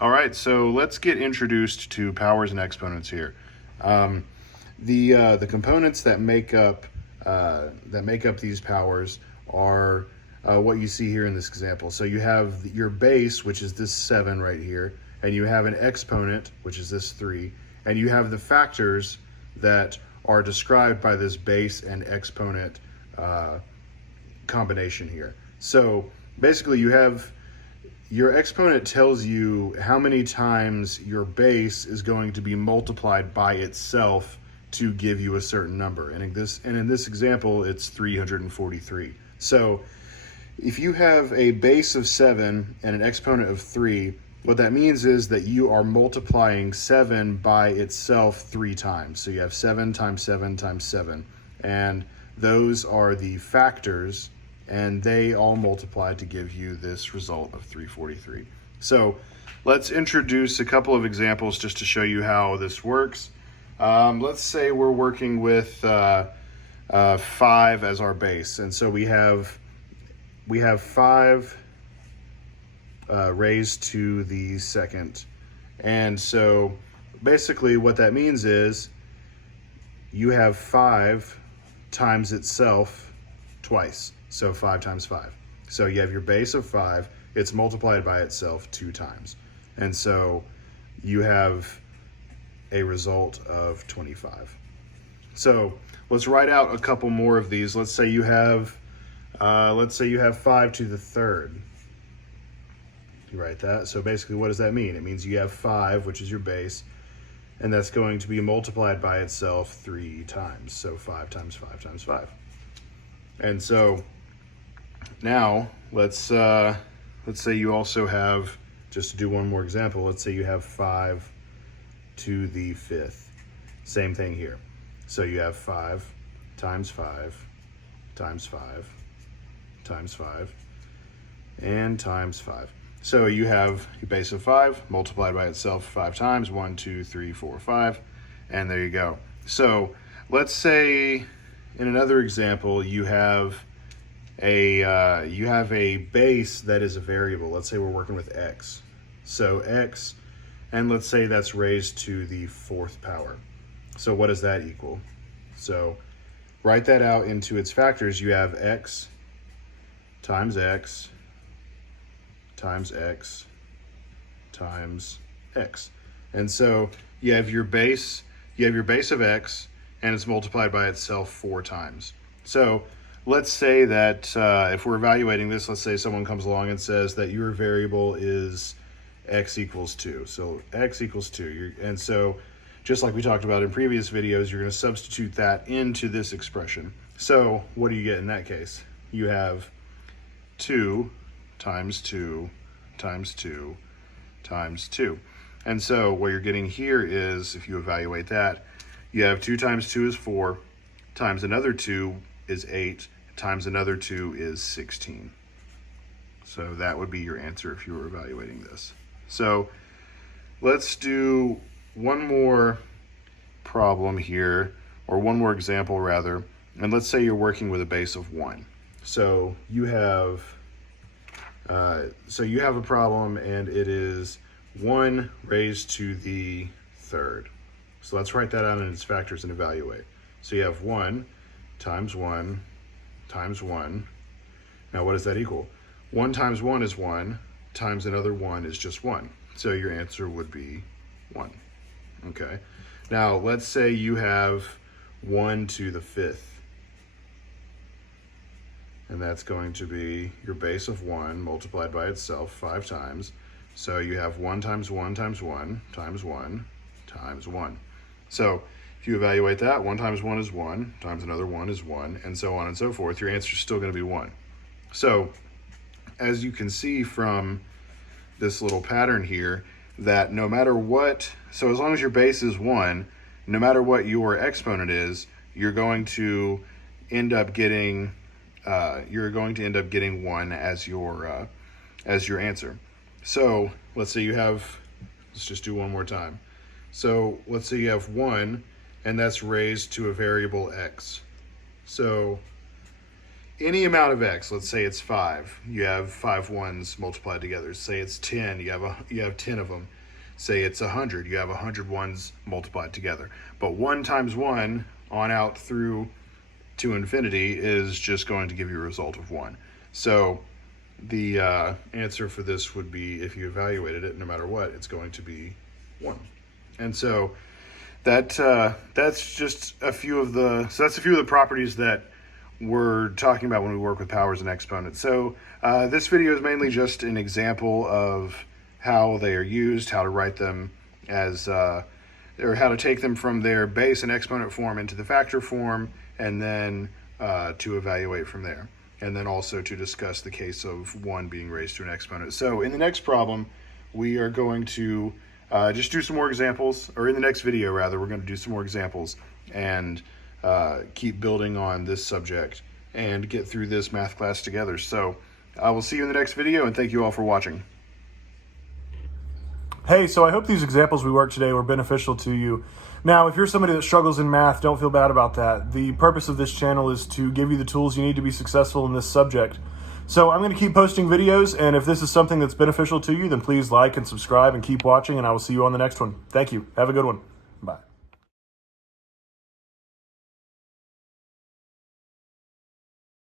All right, so let's get introduced to powers and exponents here. The components that make up these powers are what you see here in this example. So you have your base, which is this 7 right here, and you have an exponent, which is this 3, and you have the factors that are described by this base and exponent combination here. So basically you have your exponent tells you how many times your base is going to be multiplied by itself to give you a certain number. And in this example, it's 343. So if you have a base of 7 and an exponent of 3, what that means is that you are multiplying 7 by itself 3 times. So you have 7 times 7 times 7. And those are the factors, and they all multiply to give you this result of 343. So let's introduce a couple of examples just to show you how this works. Let's say we're working with 5 as our base, and so we have 5 raised to the second. And so basically what that means is you have 5 times itself twice. So 5 times 5. So you have your base of 5, it's multiplied by itself 2 times. And so you have a result of 25. So let's write out a couple more of these. Let's say you have 5 to the third. You write that. So basically what does that mean? It means you have 5, which is your base, and that's going to be multiplied by itself 3 times. So 5 times 5 times 5. And so now let's say you also have, just to do one more example, let's say you have 5 to the fifth. Same thing here. So you have 5 times 5 times 5 times 5 and times 5. So you have your base of 5 multiplied by itself 5 times, 1, 2, 3, 4, 5, and there you go. So let's say in another example you have a base that is a variable. Let's say we're working with x. So x, and let's say that's raised to the 4th power. So what does that equal? So write that out into its factors. You have x times x times x times x. And so you have your base of x, and it's multiplied by itself 4 times. So let's say that if we're evaluating this, let's say someone comes along and says that your variable is x equals 2. So x equals 2. And so just like we talked about in previous videos, you're going to substitute that into this expression. So what do you get in that case? You have 2 times 2 times 2 times 2. And so what you're getting here is, if you evaluate that, you have 2 times 2 is 4, times another 2 is 8, times another 2 is 16. So that would be your answer if you were evaluating this. So let's do one more problem here, or one more example rather, and let's say you're working with a base of 1. So you have a problem, and it is 1 raised to the third. So let's write that out in its factors and evaluate. So you have 1 times 1 times 1. Now what does that equal? 1 times 1 is 1, times another 1 is just 1. So your answer would be 1. Okay. Now let's say you have 1 to the 5th. And that's going to be your base of 1 multiplied by itself 5 times. So you have 1 times 1 times 1 times 1 times 1. So if you evaluate that, 1 times 1 is 1, times another 1 is 1, and so on and so forth. Your answer is still going to be 1. So as you can see from this little pattern here, that no matter what, so as long as your base is 1, no matter what your exponent is, you're going to end up getting 1 as your answer. So let's say let's just do one more time. So let's say you have 1, and that's raised to a variable x. So any amount of x, let's say it's 5, you have 5 ones multiplied together. Say it's 10, you have 10 of them. Say it's 100, you have 100 ones multiplied together. But 1 times 1 on out through to infinity is just going to give you a result of 1. So the answer for this would be, if you evaluated it, no matter what, it's going to be 1. And so that's just a few of the properties that we're talking about when we work with powers and exponents. So this video is mainly just an example of how they are used, how to write them as, or how to take them from their base and exponent form into the factor form, and then to evaluate from there. And then also to discuss the case of 1 being raised to an exponent. So in the next problem, we are going to just do some more examples, or in the next video rather, we're going to do some more examples and keep building on this subject and get through this math class together. So I will see you in the next video, and thank you all for watching. Hey, so I hope these examples we worked today were beneficial to you. Now, if you're somebody that struggles in math, don't feel bad about that. The purpose of this channel is to give you the tools you need to be successful in this subject. So I'm going to keep posting videos, and if this is something that's beneficial to you, then please like and subscribe and keep watching, and I will see you on the next one. Thank you. Have a good one.